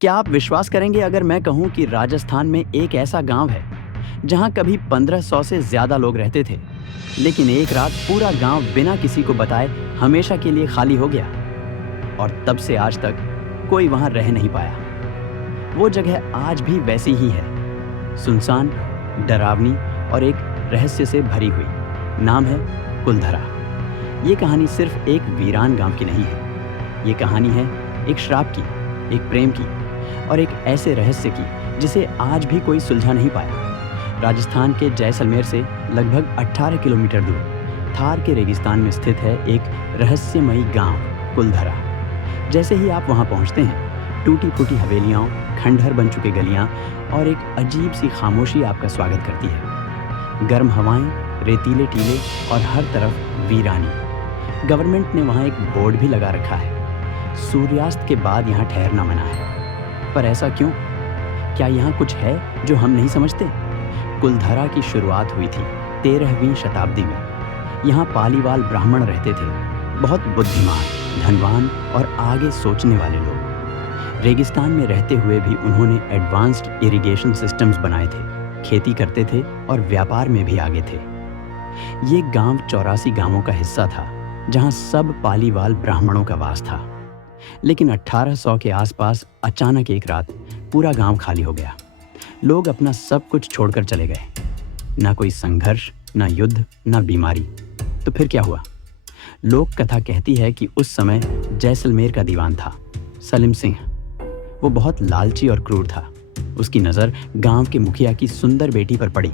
क्या आप विश्वास करेंगे अगर मैं कहूं कि राजस्थान में एक ऐसा गांव है जहां कभी 1500 से ज्यादा लोग रहते थे, लेकिन एक रात पूरा गांव बिना किसी को बताए हमेशा के लिए खाली हो गया और तब से आज तक कोई वहां रह नहीं पाया। वो जगह आज भी वैसी ही है, सुनसान, डरावनी और एक रहस्य से भरी हुई। नाम है कुलधरा। ये कहानी सिर्फ एक वीरान गांव की नहीं है, ये कहानी है एक श्राप की, एक प्रेम की और एक ऐसे रहस्य की जिसे आज भी कोई सुलझा नहीं पाया। राजस्थान के जैसलमेर से लगभग 18 किलोमीटर दूर थार के रेगिस्तान में स्थित है एक रहस्यमयी गांव कुलधरा। जैसे ही आप वहां पहुंचते हैं, टूटी फूटी हवेलियां, खंडहर बन चुके गलियां और एक अजीब सी खामोशी आपका स्वागत करती है। गर्म हवाएं, रेतीले टीले और हर तरफ वीरानी। गवर्नमेंट ने वहां एक बोर्ड भी लगा रखा है, सूर्यास्त के बाद यहाँ ठहरना मना है। पर ऐसा क्यों? क्या यहाँ कुछ है जो हम नहीं समझते? कुलधरा की शुरुआत हुई थी 13वीं शताब्दी में। यहाँ पालीवाल ब्राह्मण रहते थे, बहुत बुद्धिमान, धनवान और आगे सोचने वाले लोग। रेगिस्तान में रहते हुए भी उन्होंने एडवांस्ड इरिगेशन सिस्टम्स बनाए थे, खेती करते थे और व्यापार में भी आगे थे। ये गांव 84 गांवों का हिस्सा था जहां सब पालीवाल ब्राह्मणों का वास था। लेकिन 1800 के आसपास अचानक एक रात पूरा गांव खाली हो गया। लोग अपना सब कुछ छोड़कर चले गए। ना कोई संघर्ष, ना युद्ध, ना बीमारी। तो फिर क्या हुआ? लोक कथा कहती है कि उस समय जैसलमेर का दीवान था सलीम सिंह। वो बहुत लालची और क्रूर था। उसकी नज़र गांव के मुखिया की सुंदर बेटी पर पड़ी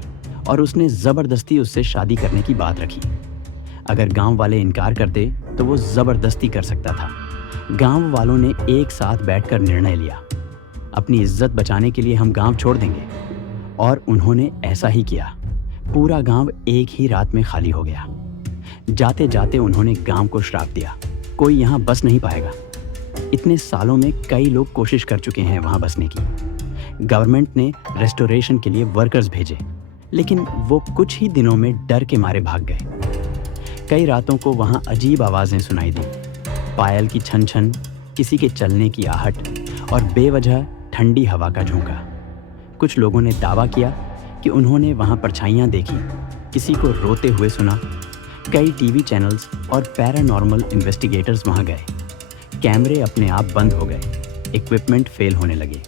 और उसने ज़बरदस्ती उससे शादी करने की बात रखी। अगर गांव वाले इनकार करते तो वो ज़बरदस्ती कर सकता था। गांव वालों ने एक साथ बैठकर निर्णय लिया, अपनी इज्जत बचाने के लिए हम गांव छोड़ देंगे। और उन्होंने ऐसा ही किया। पूरा गांव एक ही रात में खाली हो गया। जाते जाते उन्होंने गांव को श्राप दिया, कोई यहाँ बस नहीं पाएगा। इतने सालों में कई लोग कोशिश कर चुके हैं वहाँ बसने की। गवर्नमेंट ने रेस्टोरेशन के लिए वर्कर्स भेजे, लेकिन वो कुछ ही दिनों में डर के मारे भाग गए। कई रातों को वहाँ अजीब आवाज़ें सुनाई दी, पायल की छन छन, किसी के चलने की आहट और बेवजह ठंडी हवा का झोंका। कुछ लोगों ने दावा किया कि उन्होंने वहाँ परछाइयाँ देखी, किसी को रोते हुए सुना। कई टीवी चैनल्स और पैरानॉर्मल इन्वेस्टिगेटर्स वहाँ गए। कैमरे अपने आप बंद हो गए, इक्विपमेंट फेल होने लगे।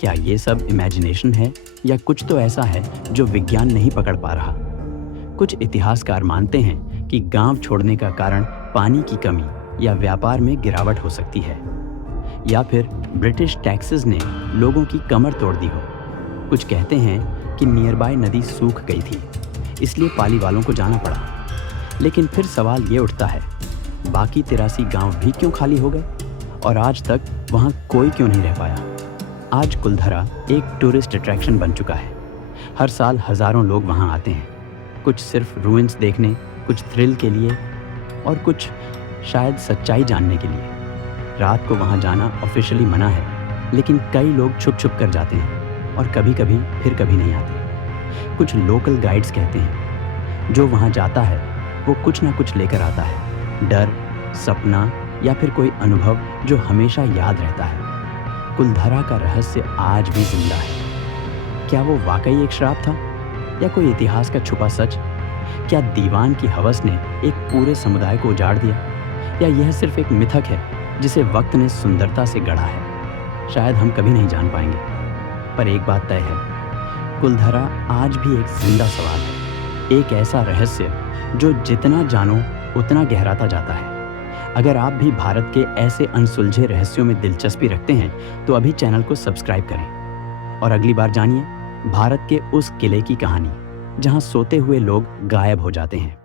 क्या ये सब इमेजिनेशन है या कुछ तो ऐसा है जो विज्ञान नहीं पकड़ पा रहा? कुछ इतिहासकार मानते हैं कि गांव छोड़ने का कारण पानी की कमी या व्यापार में गिरावट हो सकती है, या फिर ब्रिटिश टैक्सेस ने लोगों की कमर तोड़ दी हो। कुछ कहते हैं कि नियरबाई नदी सूख गई थी, इसलिए पाली वालों को जाना पड़ा। लेकिन फिर सवाल ये उठता है, बाकी 83 गांव भी क्यों खाली हो गए और आज तक वहां कोई क्यों नहीं रह पाया? आज कुलधरा एक टूरिस्ट अट्रैक्शन बन चुका है। हर साल हज़ारों लोग वहां आते हैं, कुछ सिर्फ रूइंस देखने, कुछ थ्रिल के लिए और कुछ शायद सच्चाई जानने के लिए। रात को वहां जाना ऑफिशियली मना है, लेकिन कई लोग छुप छुप कर जाते हैं और कभी कभी फिर कभी नहीं आते। कुछ लोकल गाइड्स कहते हैं जो वहां जाता है वो कुछ ना कुछ लेकर आता है, डर, सपना या फिर कोई अनुभव जो हमेशा याद रहता है। कुलधरा का रहस्य आज भी जिंदा है। क्या वो वाकई एक श्राप था या कोई इतिहास का छुपा सच? क्या दीवान की हवस ने एक पूरे समुदाय को उजाड़ दिया, या यह सिर्फ एक मिथक है जिसे वक्त ने सुंदरता से गढ़ा है? शायद हम कभी नहीं जान पाएंगे, पर एक बात तय है, कुलधरा आज भी एक जिंदा सवाल है, एक ऐसा रहस्य जो जितना जानो उतना गहराता जाता है। अगर आप भी भारत के ऐसे अनसुलझे रहस्यों में दिलचस्पी रखते हैं तो अभी चैनल को सब्सक्राइब करें और अगली बार जानिए भारत के उस किले की कहानी जहां सोते हुए लोग गायब हो जाते हैं।